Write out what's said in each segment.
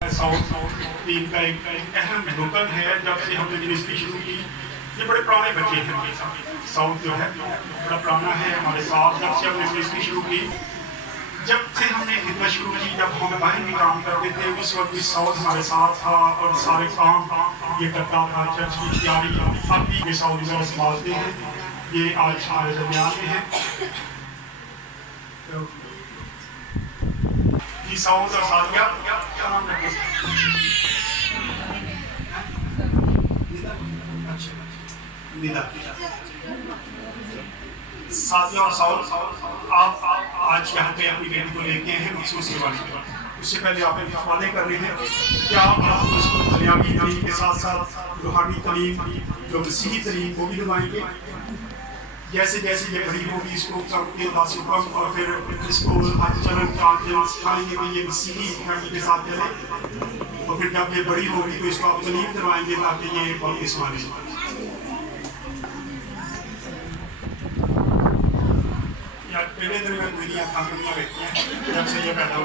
South team का एक अहम रुकन है। जब से हमने मिनिस्ट्री शुरू की, ये बड़े पुराने बच्चे हैं। साउथ जो है बड़ा पुराना है हमारे साथ। जब से हमने मिनिस्ट्री शुरू की, जब से हमने खिदमत शुरू की, जब हम बाहर भी काम करते थे, उस वक्त भी साउथ हमारे साथ था और सारे काम ये करता था। चर्च की तैयारी अब भी ये साउथ इधर संभालते हैं। ये आज हमारे दरमियान में है। ये साउथ और सादिया क्या नाम है? निदा। सादिया और साउथ, आप आज यहाँ पे अपनी बेटी को लेके हैं मखसूस करवाने के बाद। उससे पहले आप एक हवाले कर रहे हैं, क्या आप उसको दुनियावी तालीम के साथ साथ रूहानी तालीम, जो मसीही तालीम, वो भी दिलवाएंगे? जैसे जैसे ये बड़ी होगी, इसको और फिर इसको आचरण का सिखाएंगे कि ये मसीही फैमिली के साथ चले, और फिर जब ये बड़ी होगी तो इसको आप तालीम करवाएंगे ताकि ये वापस माने। पहले दिन में कोई नहीं आता जब से ये पैदा हुआ।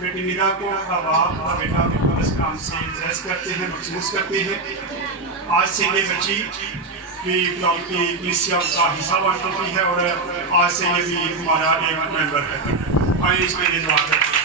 बेटी निदा को बाप और बेटा इस काम से ड्रेस करते हैं, महसूस करते हैं। आज से ये बच्ची भी की कलीसिया का हिस्सा बन चुकी है और आज से ये भी हमारा एक मेंबर है। आइए इसमें ये दुआ करते हैं।